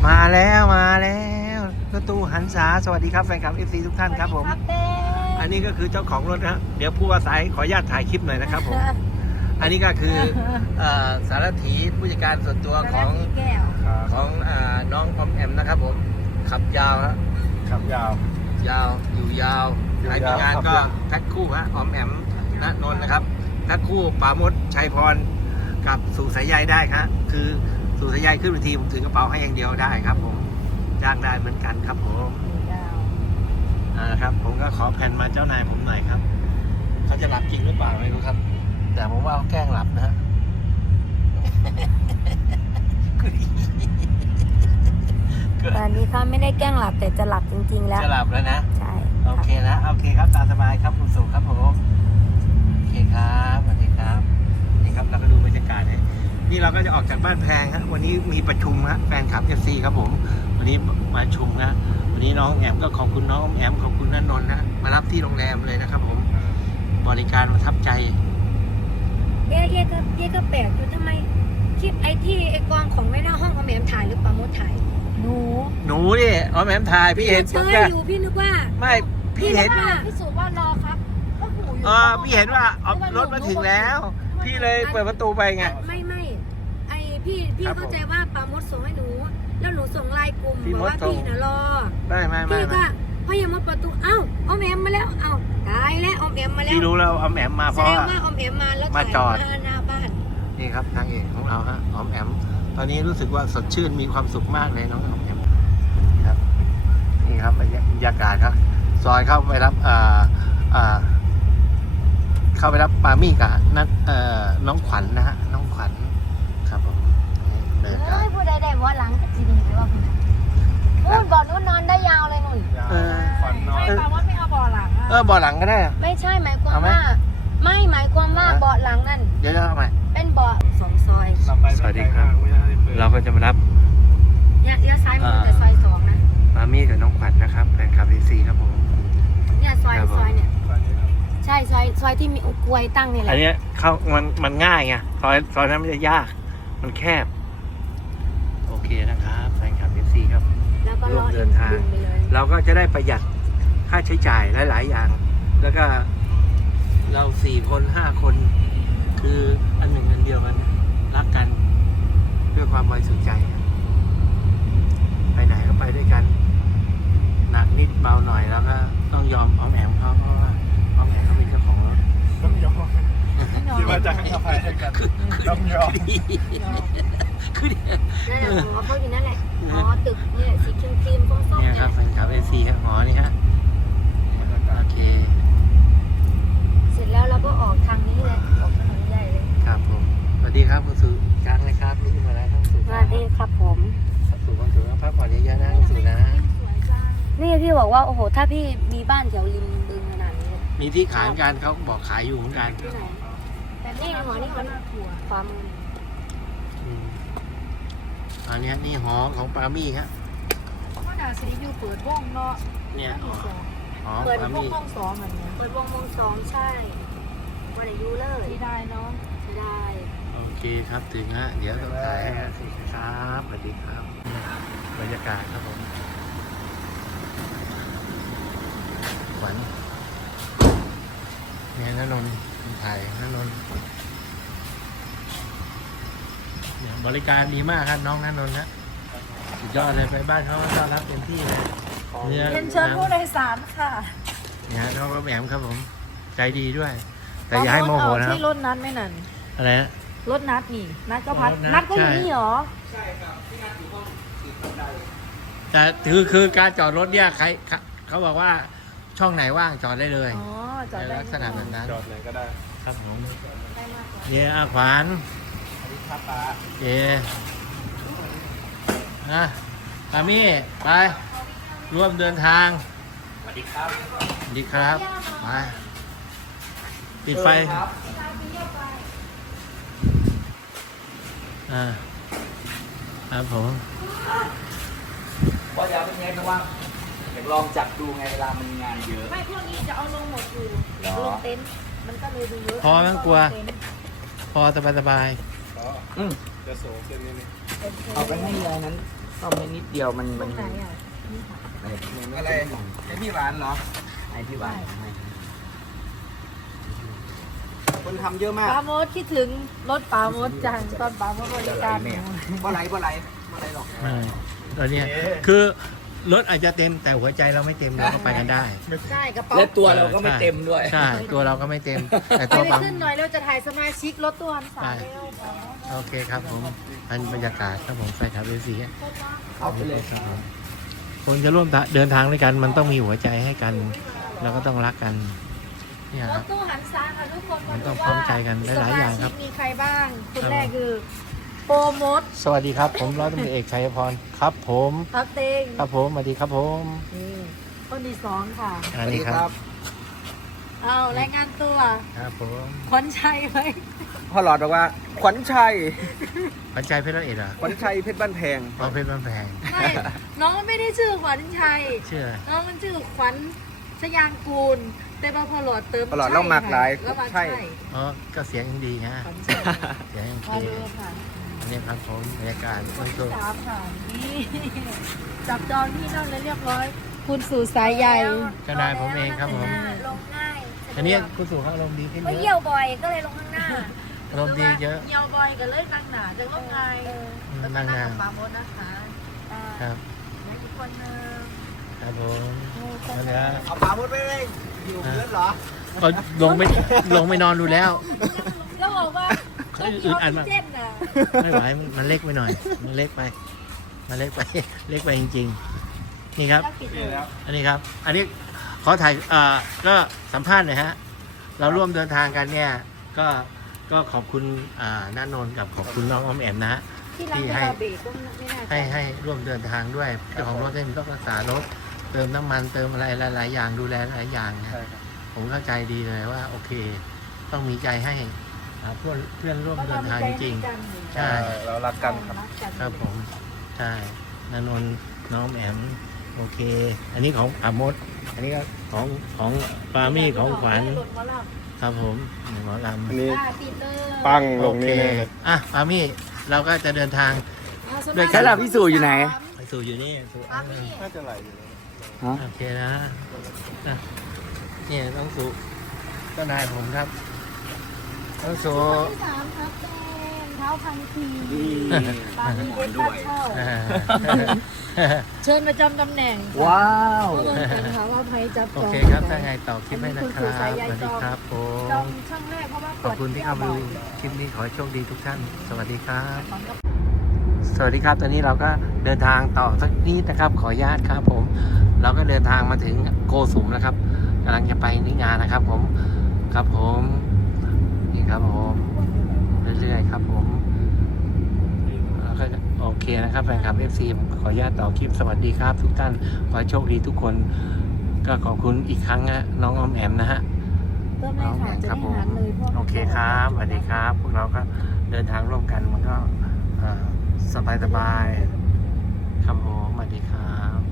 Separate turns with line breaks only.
มาแล้วรถตู้หันษาสวัสดีครับแฟนคลับ FC ทุกท่านครับผมอันนี้ก็คือเจ้าของรถนะเดี๋ยวผู้อาศัยขออนุญาตถ่ายคลิปหน่อยนะครับผมอันนี้ก็คือสารถีผู้จัดการส่วนตัวของน้องปอมแอมนะครับผมขับยาวฮะ
ขับยาว
อยู่ยาวใครมีงานก็แพ็คคู่ฮะออมแอมณนนท์นะครับแพ็คคู่ปราโมชชัยพรกับสู่สายใยได้ครับคือสู่สายใยขึ้นเวทีผมถือกระเป๋าให้อย่างเดียวได้ครับผมจ้างได้เหมือนกันครับผมครับผมก็ขอแผ่นมาเจ้านายผมหน่อยครับเขาจะหลับจริงหรือเปล่าไม่รู้ครับแต่ผมว่าเขาแกล้งหลับนะฮะ
ตอนนี้เขาไม่ได้แกล้งหลับแต่จะหลับจริงๆแล้ว
จะหลับแล้วนะ
ใช่
โอเคนะโอเคครับตามสบายครับคุณสุครับผมโอเคครับสวัสดีครับนี่ครับเราก็ดูบรรยากาศนี่เราก็จะออกจากบ้านแพงครับวันนี้มีประชุมฮะแฟนคลับ FC ครับผมวันนี้มาชุมนะวันนี้น้องแอมก็ขอบคุณน้องแอมขอบคุณนันนนท์นะมารับที่โรงแรมเลยนะครับผมบริการประทับใจ
เย่ก็แปลกอยู่ทำไมคลิปไอกองของไว้หน้าห้องเอาแหมมถ่ายหรือปราโมชถ่ายห
นูดิเอาแหมมถ่ายพี่เห็น
เชยอยู่พี่นึกว่า
ไม่พี่เห็น
พี่สุว่ารอครับก็หูอยู่
พี่เห็นว่ารถมาถึงแล้วพี่เลยเปิดประตูไปไง
ไม่ไอพี่เข้าใจว่าปราโมชส่งให้หนูแล้วหนูส่งไลน์กลุ่มบอกว่าพี่น่ะรอ
ได้ไม่
พี่ก็พยายามมาประตูเอ้าเอาแหมมมาแล้วเอ้าตายแล้วเอาแหมมมาแล้ว
พี่รู้แล้วเอาแหมมมาเพราะว่า
เอาแหมมมาแล้ว
มาจอด
หน้าบ้าน
นี่ครับนางเอกของเราฮะออมแอมตอนนี้รู้สึกว่าสดชื่นมีความสุขมากเลยน้องออมแอมครับนี่ครับบรรยากาศครับซอยเข้าไปรับเข้าไปรับปามี่กับนัดน้องขวัญนะฮะน้องขวัญครับผมบรรยากาศ
พูดได้ว่าหลังก็จีดีหรือว่าคุณนู่นบ่อนู่นนอนได้ยาวเลยนู่น
ขวัญนอน
ไม่แปลว่าไม่เอาบ่อหลัง
บ่อหลังก็ได้
ไม่ใช่หมายความว่าไม่หมายความว่าบ่อหลังนั่น
เดี๋ยวจะทำไม
เป็นบ่อ2 ซอย
สวัสดีครับเราก็จะมารับ
เลี้ยวซ้ายมือแต่ซอย2นะ
ปามี่กับน้องขวัญนะครับแฟนคลับซีครับผม
เนี่ยซอยเนี่ยใช่ซอยที่มีกลวยตั้งนี่แหละ
อันนี้เข้ามันง่ายไงซอยนั้นไม่ได้ยากมันแคบโอเคนะครับแฟนคลับซีครับร่วมเดินทางเราก็จะได้ประหยัดค่าใช้จ่ายหลายๆอย่างแล้วก็เรา4 คน 5 คนคืออันหนึ่งอันเดียวกันรักกันเพื่อความบริสุทธิ์ใจไปไหนก็ไปด้วยกันหนักนิดเบาหน่อยแล้วก็ต้องยอมออมแอมเขาเพราะว่าออมแอมเขาเป็นเจ้าของรถ
ต้องยอมคิดว่าจะให้อภัยให้กันต้องยอม
คือ
นั่นแหละเขาอยู่นั่นแหละตึกเนี่ยสีครีมส้ม
เนี่ยครับเป็นขับACครับหอนี่ฮะโอเค
เสร็จแล้วเราก็ออกทางนี้เลยออกถนนใหญ่เลย
ครับผมสวัสดีครับคุณสุจังเลยครับลุกขึ้นมาแล้วครับสุ
สวัสดีครับผม
สุความสุขพักผ่อนเยอะๆนะคุณสุนะ
นี่พี่บอกว่าโอ้โหถ้าพี่มีบ้านแถวริมบึงขนาดนี้
มีที่ขายกันเขาบอกขายอยู่เหมือนกัน
แต่นี่หอนี่มันความ
อันนี้นี่หอของปามี่ครับ
ก็น่าสิอยู่เปิดวงเนาะ
เนี่ยหอ
เปิดวงวง2เหมือนเนี้ยเปิดวง2ใช่วันไหนยูเลยที่ได้เนาะที่ได้
โอเคครับถึงฮะเดี๋ยวต้องถ่ายให้สิครับสวัสดีครับบรรยากาศครับผมขวัญเนี่ยณนนท์ถ่ายณนนท์บริการดีมากครับน้องณนนท์นะสุดยอดเลยไปบ้านเขาต้อนรับเต็มที่เลย
เชิญผู้โดยสารค่ะ
เนี่ยน้องแหมมครับผมใจดีด้วยแต่อย่าให้โมโหนะครับ
ที่รถนัดไม่นั่น
อะไรนะ
รถนัดนี่นัดก็พัดนัดก็อยู่นี่เหรอ
ใช่ครับที่นัดอยู่ห้องแต่คือการจอดรถเนี่ยใครเขาบอกว่าช่องไหนว่างจอดได้เลย
อ๋อจอดได้
ลักษณะแบบนั้น
จอดเลยก็ได้
ครับผมเนี่ยอาขวานเอ๋นะปามี่ไปร่วมเดินทาง
สวัสดีครับ
สวัสดีครับไปปิดไฟครับผม
ก็อยากเป็นไงนะว่าอยากลองจับดูไงเวลามันงานเยอะ
ไม่พวกนี้จะเอาลงหมดอยู่ลงเต็นท์มันก็เลยดูเยอะ
พอไม่กลัวพอสบาย
จะโซ่เส้นนี้เอาไปให้ยายนั้น
ซ่อมให้นิดเดียวมัน
ตรงไหนอ่ะ
อะไรไอพี่หวานเหรอ
ไอพี่หวาน
คนทำเยอะมาก
ปาโมดคิดถึงรถปาโมดจังตอนปาโมดบริการหนู
บ่ไหลหรอก
ไม่ตอนเนี้ยคือรถอาจจะเต็มแต่หัวใจเราไม่เต็มเราก็ไปกันได้
ใช่กระเป๋า
และตัวเราก็ไม่เต็มด้วย
ใช่ตัวเราก็ไม่เต็ม แต่
ไป
ตัว
เลย
ปั๊ม
ขึ้นหน่อยเราจะถ่ายสมาชิกรถตัวหันสามเร็ว
โอเคครับผมอันบรรยากาศครับผมใส่ครับเอซี
เอาไปเลย
คนจะร่วมเดินทางด้วยกันมันต้องมีหัวใจให้กันแล้วก็ต้องรักกันเนี่ย
ร
ครั
ถ
บ
ตู้หันซ้ายค่ะทุกคน
มันต้องพร้อมใจกันหลายๆอย่างครับ
สมชิกมีใครบ้างคนแรกคือโปรโมท
สวัสดีครับผมร้อยตำรวจเอกชัยพรครับผม
ครับเต็ง
ครับผมสวัสดีครับผม
นี่คนที่สองค่ะ
อันนี้ครับ
เอารายงานตัว
ครับผม
ขวัญชัยไหม
พ่อหลอดบอกว่าขวัญชัย
ขวัญใจเพชรร้อยเอ็ดเหรอ
ขวัญชัยเพชรบ้านแพง
อ๋อเพชรบ้านแพง
ไม่น้องไม่ได้ชื่อขวัญชัย
เชื่อ
น้องมันชื่อขวัญชยางกูล แต่พอหลอดเติม
พ่อหลอดเล่าหมากหลาย
แล้วมา
ใช่
ใช่
อ๋อก็เสียงยังดีฮะ
ขวัญชัย
เสียงยังโอ
มา
เค
ดูค่ะ
อันนี้ครับผมบรรยากาศ
คน
ต้น
ที่สามค่ะนี่จับจองที่นั่งเลยเรียบร้อย คุณสู่สายใหญ่
เจ้านายผมเองครับผม
ลงง่าย
อันนี้คุณสู่เขาอารมณ์ดีขึ้น
ก็
เย
เยี่ย
อะ
วบ่อยก็เลยลงข้างหน้า
อารมณ์ดีเยอะ
เยี่ยวบ่อยก็เลยนั่งหนาจะลงง่ายแล้วก็
นั่งหน้า
กับปาโมดนะคะอ่า
ครับ
และอีกคนนึง
ครับผม
โอ้
มาเลย
เอาปลาหมดไปเลยอยู่เยอะเหรอ
ก็ลงไม่นอนดูแล้ว
แล้วบอกว่าเขามีออกซิเจนน่ะ
ไม่ไหวมันเล็กไปหน่อย มันเล็กไป มันเล็กไป เล็กไปจริงๆ นี่ครับ
แล้วปิดเลย
อันนี้ครับ อันนี้ขอถ่ายก็สัมภาษณ์หน่อยฮะ เราร่วมเดินทางกันเนี่ย ก็ขอบคุณน้านนท์กับขอบคุณน้องออมแอมนะฮะ
ที่ร้าน
ที่
เว
ให้
ลาเบรกก็ไม่น่าจะ
ให้ร่วมเดินทางด้วยเจ้าของรถเนี่ยมันต้องรักษารถ เติมน้ำมันเติมอะไรหลายๆอย่างดูแลหลายอย่างนะ
ใช่ครับ
ผมเข้าใจดีเลยว่าโอเค ต้องมีใจให้เพื่อนร่วมเดินทางจริงๆ ใช่
เรารักกันครับ
ครับผม ใช่นนนท์น้องแอมโอเค อันนี้ของอามด อันนี้ก็ของปามี่ของขวัญครับผมหมอลำ
อันนี้
ปีเตอร์
ปังล
โอง เค
นี่เลย
อ่ะปามี่เราก็จะเดินทาง
โดยใช้หลักพิสูจน์อยู่ไหน
ไปสู่อยู่นี่สู่
ปามี่
น่าจะไหลอยู่
โอเคนะอ่ะเนี่ยต้องสู่เจ้านายผมครับต้องสู่
คนที่สามครับแดงเท้าพันทีปามี่เดนตัดเช่า
อ่า
เชิญประจำตำแหน่ง
ว้าว
เพราะว่าเป็นค่ะว่าภัยจับ
โอ
จอง
เคครับถ้าไงต่อคลิปให้นะครับ สวัสดีครับผ
จอ
ม
งช่องแรกเพราะว่า
ขอบคุณที่เข้ามา
ป
ดู
วด
คลิปนี้ขอให้โชคดีทุกท่าน สวัสดีครับ
ของกับ
สวัสดีครับ ตอนนี้เราก็เดินทางต่อสักนิดนะครับ ขออนุญาตครับผม เราก็เดินทางมาถึงโกสุมนะครับกำลังจะไปนิงานนะครับผม ครับผม นี่ครับผม เรื่อยๆครับผมแล้วก็โอเคนะครับแฟนคลับ FC ผมขออนุญาตต่อคลิปสวัสดีครับทุกท่าน ขอให้โชคดีทุกคน ก็ขอบคุณอีกครั้งนะน้องออมแอมนะฮะ
เริ่มเลยค่ะจะ
ครับ
ได้
ผม
หารเลยพวก
โอเคครับสวัสดีครับ พวกเราก็เดินทางร่วมกันมันก็สบายๆครับผมสวัสดีครับ